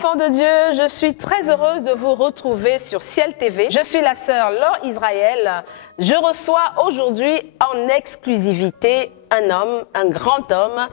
enfants de Dieu, je suis très heureuse de vous retrouver sur Ciel TV. Je suis la sœur Laure Israël. Je reçois aujourd'hui en exclusivité un homme, un grand homme.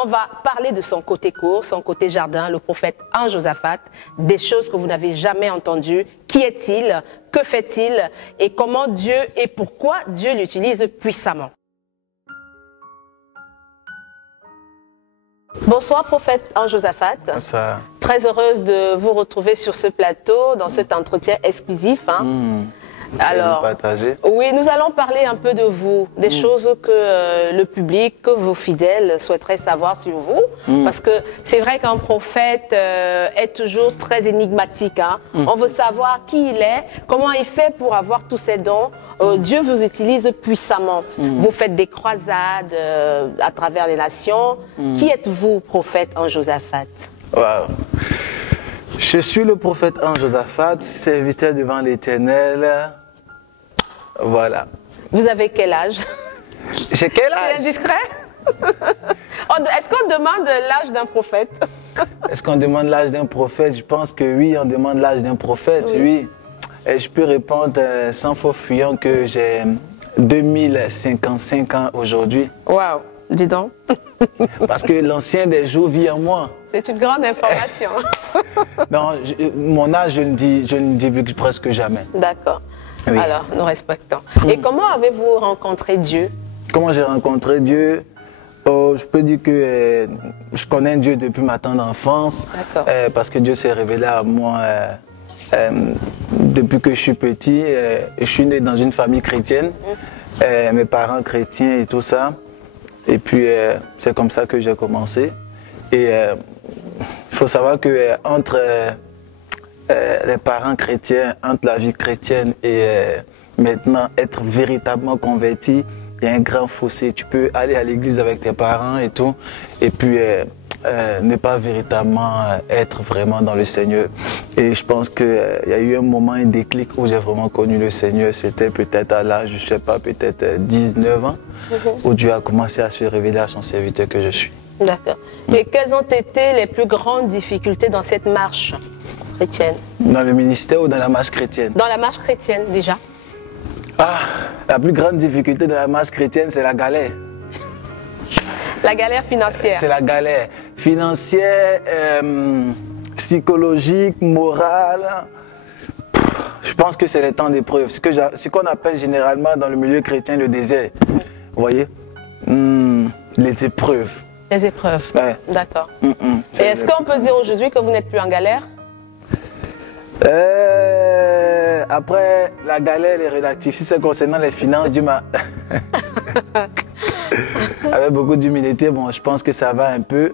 On va parler de son côté court, son côté jardin, le prophète Anne-Josaphat, des choses que vous n'avez jamais entendues. Qui est-il? Que fait-il? Et comment Dieu et pourquoi Dieu l'utilise puissamment? Bonsoir prophète Anne-Josaphat. Bonsoir. Très heureuse de vous retrouver sur ce plateau, dans cet entretien exclusif. Alors, oui, nous allons parler un peu de vous, des choses que le public, que vos fidèles souhaiteraient savoir sur vous. Parce que c'est vrai qu'un prophète est toujours très énigmatique. On veut savoir qui il est, comment il fait pour avoir tous ces dons. Dieu vous utilise puissamment. Vous faites des croisades à travers les nations. Qui êtes-vous, prophète Anne-Josaphat? Wow. Je suis le prophète Anne-Josaphat, serviteur devant l'Éternel. Voilà. Vous avez quel âge? J'ai quel âge? C'est indiscret? Est-ce qu'on demande l'âge d'un prophète? Est-ce qu'on demande l'âge d'un prophète? Je pense que oui, on demande l'âge d'un prophète, oui. Et je peux répondre sans faux fuyant que j'ai 2055 ans aujourd'hui. Waouh, dis donc. Parce que l'ancien des jours vit en moi. C'est une grande information. Non, mon âge, je ne divulgue presque jamais. D'accord. Oui. Alors, nous respectons. Et comment avez-vous rencontré Dieu? Comment j'ai rencontré Dieu? Je peux dire que je connais Dieu depuis ma tendre enfance. Parce que Dieu s'est révélé à moi depuis que je suis petit. Je suis né dans une famille chrétienne. Mes parents chrétiens et tout ça. Et puis, c'est comme ça que j'ai commencé. Et il faut savoir que entre les parents chrétiens, entre la vie chrétienne et maintenant être véritablement converti, il y a un grand fossé. Tu peux aller à l'église avec tes parents et tout, et puis ne pas véritablement être vraiment dans le Seigneur. Et je pense qu'il y a eu un moment, un déclic où j'ai vraiment connu le Seigneur. C'était peut-être à l'âge, je ne sais pas, peut-être 19 ans, où Dieu a commencé à se révéler à son serviteur que je suis. D'accord. Et quelles ont été les plus grandes difficultés dans cette marche chrétienne? Dans le ministère ou dans la marche chrétienne? Dans la marche chrétienne, déjà. Ah, la plus grande difficulté de la marche chrétienne, c'est la galère. La galère financière. C'est la galère financière, psychologique, morale. Je pense que c'est les temps d'épreuve. Ce qu'on appelle généralement dans le milieu chrétien le désert. Vous voyez? Les épreuves. Les épreuves. Ouais. D'accord. Et est-ce qu'on peut dire aujourd'hui que vous n'êtes plus en galère? Après, la galère est relative. Si c'est concernant les finances, Dieu m'a... Avec beaucoup d'humilité, bon, je pense que ça va un peu.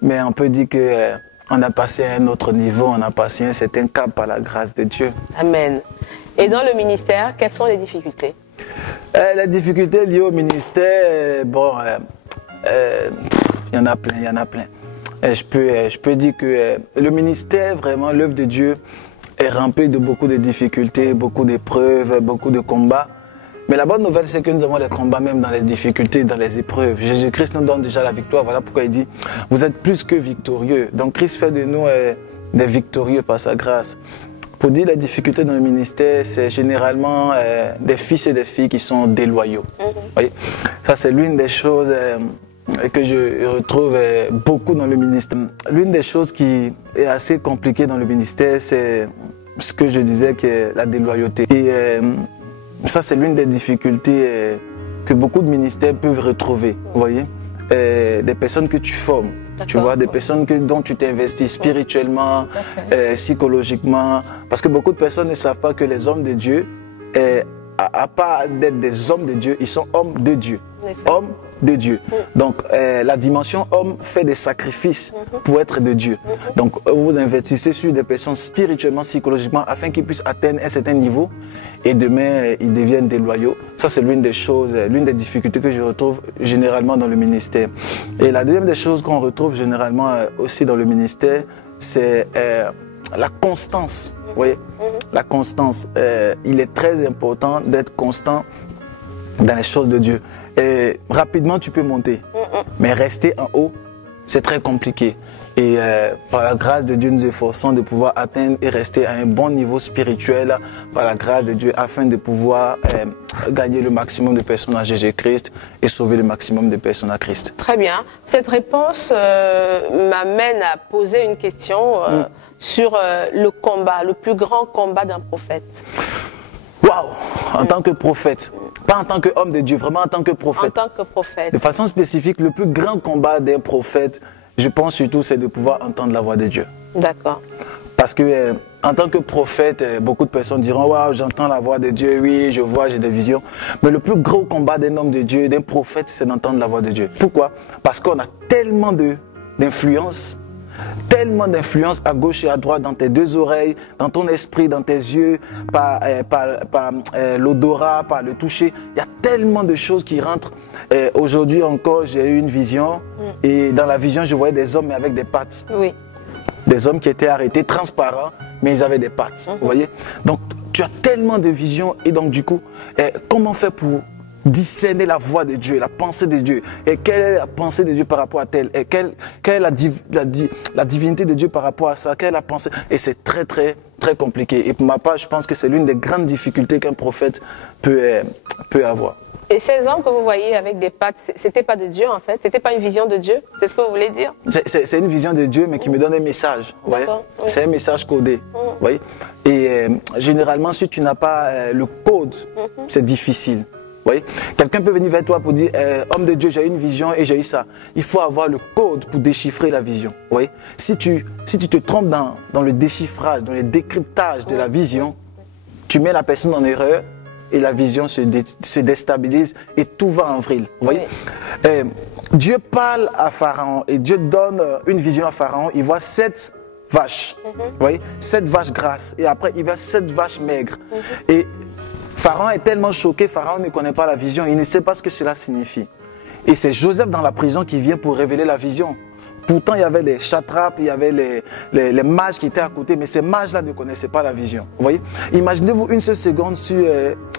Mais on peut dire qu'on a passé à un autre niveau, on a passé un certain cap par la grâce de Dieu. Amen. Et dans le ministère, quelles sont les difficultés? Les difficultés liées au ministère, bon... il y en a plein. Et je peux dire que le ministère, vraiment, l'œuvre de Dieu est remplie de beaucoup de difficultés, beaucoup d'épreuves, beaucoup de combats. Mais la bonne nouvelle, c'est que nous avons des combats même dans les difficultés, dans les épreuves. Jésus-Christ nous donne déjà la victoire. Voilà pourquoi il dit, vous êtes plus que victorieux. Donc Christ fait de nous des victorieux par sa grâce. Pour dire les difficultés dans le ministère, c'est généralement des fils et des filles qui sont déloyaux. Voyez, ça, c'est l'une des choses que je retrouve beaucoup dans le ministère. L'une des choses qui est assez compliquée dans le ministère, c'est ce que je disais, qui est la déloyauté. Et ça, c'est l'une des difficultés que beaucoup de ministères peuvent retrouver. Vous voyez, des personnes que tu formes. Tu vois, des personnes dont tu t'investis spirituellement, psychologiquement. Parce que beaucoup de personnes ne savent pas que les hommes de Dieu, à part d'être des hommes de Dieu, ils sont hommes de Dieu. Hommes de Dieu. Donc, la dimension homme fait des sacrifices pour être de Dieu. Donc, vous investissez sur des personnes spirituellement, psychologiquement, afin qu'ils puissent atteindre un certain niveau et demain, ils deviennent des loyaux. Ça, c'est l'une des choses, l'une des difficultés que je retrouve généralement dans le ministère. Et la deuxième des choses qu'on retrouve généralement aussi dans le ministère, c'est la constance. Vous voyez, la constance. Il est très important d'être constant dans les choses de Dieu. Et rapidement, tu peux monter. Mais rester en haut, c'est très compliqué. Et par la grâce de Dieu, nous efforçons de pouvoir atteindre et rester à un bon niveau spirituel par la grâce de Dieu afin de pouvoir gagner le maximum de personnes à Jésus-Christ et sauver le maximum de personnes à Christ. Très bien. Cette réponse m'amène à poser une question sur le combat, le plus grand combat d'un prophète. Waouh! En tant que prophète, pas en tant qu'homme de Dieu, vraiment en tant que prophète. En tant que prophète. De façon spécifique, le plus grand combat d'un prophète, je pense surtout, c'est de pouvoir entendre la voix de Dieu. D'accord. Parce que en tant que prophète, beaucoup de personnes diront « Waouh, j'entends la voix de Dieu, oui, je vois, j'ai des visions. » Mais le plus gros combat d'un homme de Dieu, d'un prophète, c'est d'entendre la voix de Dieu. Pourquoi? Parce qu'on a tellement d'influence à gauche et à droite, dans tes deux oreilles, dans ton esprit, dans tes yeux, par l'odorat, par le toucher. Il y a tellement de choses qui rentrent. Aujourd'hui encore, j'ai eu une vision et dans la vision, je voyais des hommes mais avec des pattes. Oui. Des hommes qui étaient arrêtés, transparents, mais ils avaient des pattes. Vous voyez? Donc, tu as tellement de visions et donc du coup, comment faire pour discerner la voix de Dieu, la pensée de Dieu? Et quelle est la pensée de Dieu par rapport à telle? Et quelle est la divinité de Dieu par rapport à ça? Quelle est la pensée? Et c'est très, très, très compliqué. Et pour ma part, je pense que c'est l'une des grandes difficultés qu'un prophète peut avoir. Et ces hommes que vous voyez avec des pattes, c'était pas de Dieu en fait? C'était pas une vision de Dieu? C'est ce que vous voulez dire? C'est une vision de Dieu, mais qui me donne un message. Oui. C'est un message codé. Oui. Et généralement, si tu n'as pas le code, c'est difficile. Oui. Quelqu'un peut venir vers toi pour dire homme de Dieu, j'ai une vision et j'ai eu ça. Il faut avoir le code pour déchiffrer la vision. Oui. Si tu te trompes dans le déchiffrage, dans le décryptage de la vision, tu mets la personne en erreur. Et la vision se déstabilise et tout va en vrille. Vous voyez? Dieu parle à Pharaon et Dieu donne une vision à Pharaon. Il voit 7 vaches. Vous voyez? 7 vaches grasses. Et après, il voit 7 vaches maigres. Et Pharaon est tellement choqué, Pharaon ne connaît pas la vision. Il ne sait pas ce que cela signifie. Et c'est Joseph dans la prison qui vient pour révéler la vision. Pourtant, il y avait les chatrapes, il y avait les mages qui étaient à côté, mais ces mages-là ne connaissaient pas la vision. Vous voyez? Imaginez-vous une seule seconde si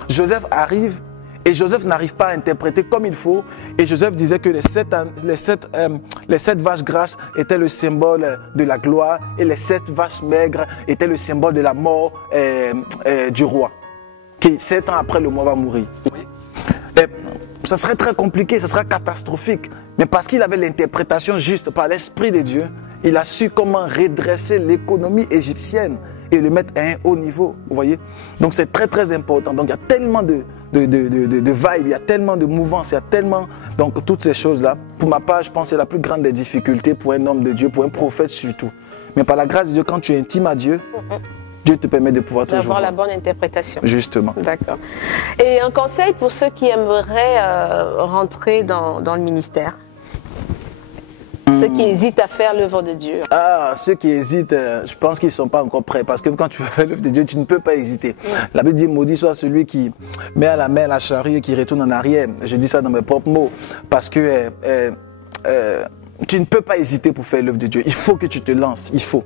Joseph arrive et Joseph n'arrive pas à interpréter comme il faut. Et Joseph disait que les sept vaches grasses étaient le symbole de la gloire et les 7 vaches maigres étaient le symbole de la mort du roi. Qui 7 ans après, le roi va mourir. Oui. Ça serait très compliqué, ça serait catastrophique. Mais parce qu'il avait l'interprétation juste par l'Esprit de Dieu, il a su comment redresser l'économie égyptienne et le mettre à un haut niveau. Vous voyez? Donc c'est très très important. Donc il y a tellement de vibes, il y a tellement de mouvances, il y a tellement... Donc toutes ces choses-là, pour ma part, je pense que c'est la plus grande des difficultés pour un homme de Dieu, pour un prophète surtout. Mais par la grâce de Dieu, quand tu es intime à Dieu, Dieu te permet de pouvoir toujours avoir la bonne interprétation. Justement. D'accord. Et un conseil pour ceux qui aimeraient rentrer dans le ministère? Ceux qui hésitent à faire l'œuvre de Dieu. Ah, ceux qui hésitent, je pense qu'ils ne sont pas encore prêts. Parce que quand tu fais l'œuvre de Dieu, tu ne peux pas hésiter. La Bible dit, maudit soit celui qui met à la main la charrue et qui retourne en arrière. Je dis ça dans mes propres mots. Parce que tu ne peux pas hésiter pour faire l'œuvre de Dieu. Il faut que tu te lances, il faut.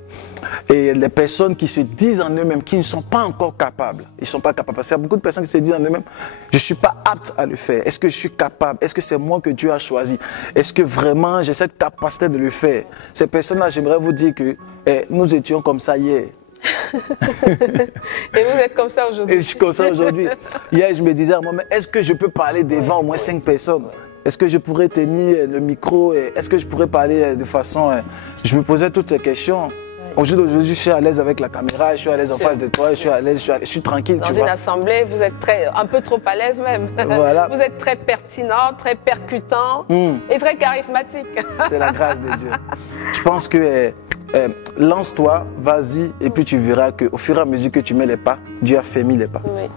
Et les personnes qui se disent en eux-mêmes qu'ils ne sont pas encore capables, ils ne sont pas capables. Parce qu'il y a beaucoup de personnes qui se disent en eux-mêmes, je ne suis pas apte à le faire. Est-ce que je suis capable? Est-ce que c'est moi que Dieu a choisi? Est-ce que vraiment j'ai cette capacité de le faire? Ces personnes-là, j'aimerais vous dire que nous étions comme ça hier. Et vous êtes comme ça aujourd'hui? Et je suis comme ça aujourd'hui. Hier, je me disais à moi-même, est-ce que je peux parler devant au moins 5 personnes? Est-ce que je pourrais tenir le micro? Est-ce que je pourrais parler de façon... Je me posais toutes ces questions. Aujourd'hui, je suis à l'aise avec la caméra, je suis à l'aise en face de toi, je suis à l'aise, je suis tranquille. Dans une assemblée, vous êtes un peu trop à l'aise même. Voilà. Vous êtes très pertinent, très percutant et très charismatique. C'est la grâce de Dieu. Je pense que lance-toi, vas-y, et puis tu verras qu'au fur et à mesure que tu mets les pas, Dieu a fait mis les pas. Oui.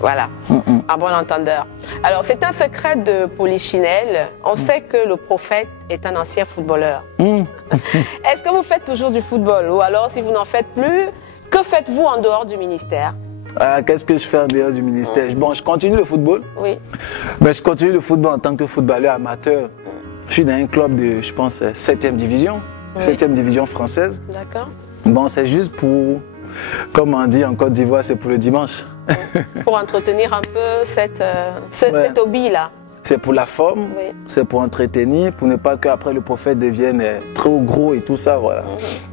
Voilà, un bon entendeur. Alors, c'est un secret de Polichinelle. On sait que le prophète est un ancien footballeur. Est-ce que vous faites toujours du football? Ou alors, si vous n'en faites plus, que faites-vous en dehors du ministère? Qu'est-ce que je fais en dehors du ministère? Bon, je continue le football. Oui. Mais je continue le football en tant que footballeur amateur. Je suis dans un club de, je pense, 7e division. 7e division française. D'accord. Bon, c'est juste pour... Comme on dit en Côte d'Ivoire, c'est pour le dimanche. Pour entretenir un peu cet hobby-là. c'est pour la forme, c'est pour entretenir, pour ne pas qu'après le prophète devienne trop gros et tout ça, voilà.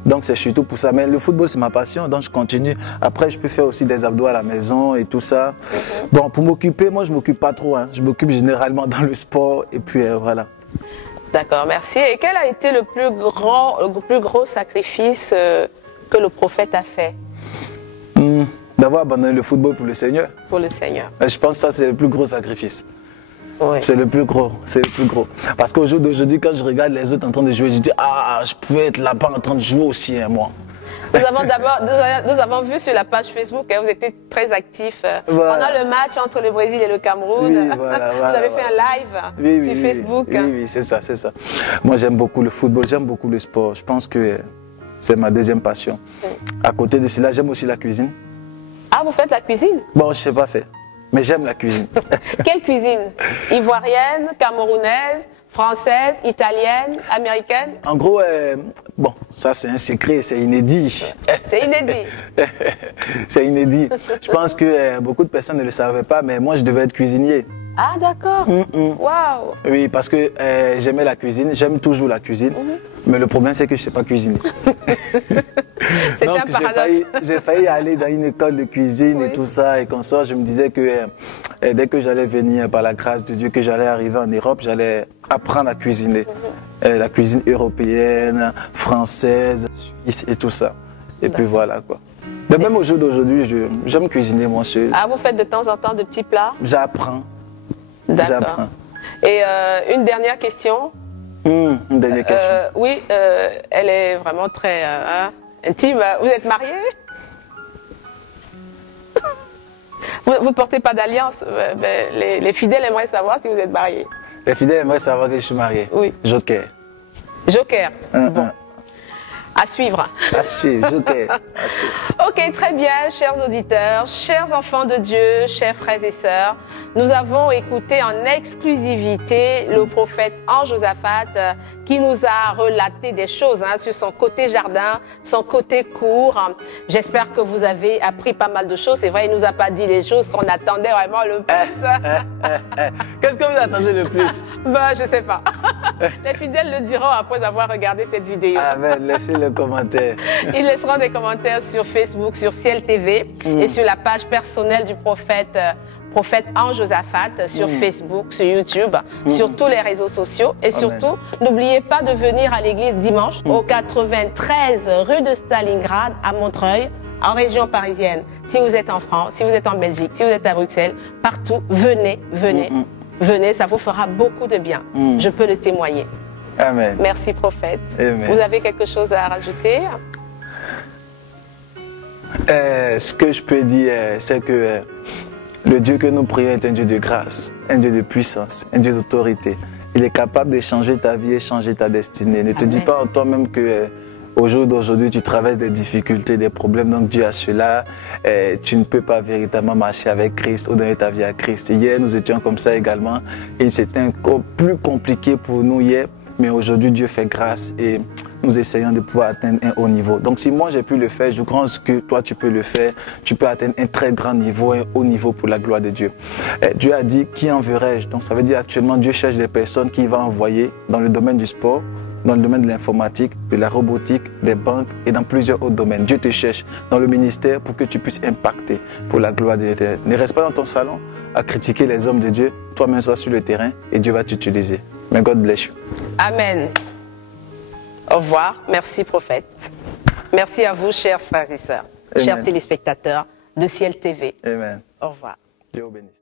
Donc c'est surtout pour ça. Mais le football, c'est ma passion, donc je continue. Après, je peux faire aussi des abdos à la maison et tout ça. Bon, pour m'occuper, moi, je m'occupe pas trop. Hein. Je m'occupe généralement dans le sport et puis voilà. D'accord, merci. Et quel a été le plus gros sacrifice que le prophète a fait? D'avoir abandonné le football pour le Seigneur. Pour le Seigneur. Je pense que ça, c'est le plus gros sacrifice. Oui. C'est le plus gros, c'est le plus gros. Parce qu'au jour d'aujourd'hui, quand je regarde les autres en train de jouer, je dis, ah, je pouvais être là-bas en train de jouer aussi, hein, moi. Nous avons vu sur la page Facebook, hein, vous étiez très actifs. Voilà. Pendant le match entre le Brésil et le Cameroun, oui, voilà, vous avez fait un live sur Facebook. Oui, c'est ça, c'est ça. Moi, j'aime beaucoup le football, j'aime beaucoup le sport. Je pense que c'est ma deuxième passion. À côté de cela, j'aime aussi la cuisine. Ah, vous faites la cuisine? Bon, je ne sais pas faire, mais j'aime la cuisine. Quelle cuisine? Ivoirienne, camerounaise, française, italienne, américaine? En gros, bon, ça c'est un secret, c'est inédit. C'est inédit. C'est inédit. Je pense que beaucoup de personnes ne le savaient pas, mais moi je devais être cuisinier. Ah d'accord. Waouh. Oui, parce que j'aimais la cuisine, j'aime toujours la cuisine, mais le problème c'est que je ne sais pas cuisiner. C'est un paradoxe. J'ai failli aller dans une école de cuisine et tout ça, et comme ça je me disais que dès que j'allais venir par la grâce de Dieu, que j'allais arriver en Europe, j'allais apprendre à cuisiner. La cuisine européenne, française, suisse et tout ça. Et puis voilà quoi. De même au jour d'aujourd'hui, j'aime cuisiner moi seul. Ah, vous faites de temps en temps de petits plats? J'apprends. D'accord. Et une dernière question. Une dernière question. Oui, elle est vraiment très intime. Vous êtes marié? Vous ne portez pas d'alliance. Les fidèles aimeraient savoir si vous êtes marié. Les fidèles aimeraient savoir que je suis marié. Oui. Joker. Joker. Bon. À suivre. À suivre, Joker. À suivre. Ok, très bien, chers auditeurs, chers enfants de Dieu, chers frères et sœurs. Nous avons écouté en exclusivité le prophète Ange-Josaphat qui nous a relaté des choses sur son côté jardin, son côté court. J'espère que vous avez appris pas mal de choses. C'est vrai, il ne nous a pas dit les choses qu'on attendait vraiment le plus. Qu'est-ce que vous attendez le plus? Je ne sais pas. Les fidèles le diront après avoir regardé cette vidéo. Amen, laissez le commentaire. Ils laisseront des commentaires sur Facebook, sur Ciel TV et sur la page personnelle du prophète Ange-Josaphat, sur Facebook, sur YouTube, sur tous les réseaux sociaux. Et surtout, n'oubliez pas de venir à l'église dimanche au 93 rue de Stalingrad à Montreuil, en région parisienne. Si vous êtes en France, si vous êtes en Belgique, si vous êtes à Bruxelles, partout, venez, venez, ça vous fera beaucoup de bien. Je peux le témoigner. Amen. Merci prophète. Amen. Vous avez quelque chose à rajouter? Ce que je peux dire, c'est que le Dieu que nous prions est un Dieu de grâce, un Dieu de puissance, un Dieu d'autorité. Il est capable de changer ta vie et changer ta destinée. Ne te dis pas en toi-même que au jour d'aujourd'hui, tu traverses des difficultés, des problèmes, donc dû à cela, tu ne peux pas véritablement marcher avec Christ ou donner ta vie à Christ. Hier, nous étions comme ça également et c'était encore plus compliqué pour nous hier, mais aujourd'hui, Dieu fait grâce et nous essayons de pouvoir atteindre un haut niveau. Donc si moi j'ai pu le faire, je pense que toi tu peux le faire. Tu peux atteindre un très grand niveau, un haut niveau pour la gloire de Dieu. Dieu a dit, qui enverrai-je? Donc ça veut dire actuellement Dieu cherche des personnes qu'il va envoyer dans le domaine du sport, dans le domaine de l'informatique, de la robotique, des banques et dans plusieurs autres domaines. Dieu te cherche dans le ministère pour que tu puisses impacter pour la gloire de Dieu. Ne reste pas dans ton salon à critiquer les hommes de Dieu. Toi-même sois sur le terrain et Dieu va t'utiliser. May God bless you. Amen. Au revoir. Merci, prophète. Merci à vous, chers frères et sœurs, chers téléspectateurs de Ciel TV. Amen. Au revoir. Dieu vous bénisse.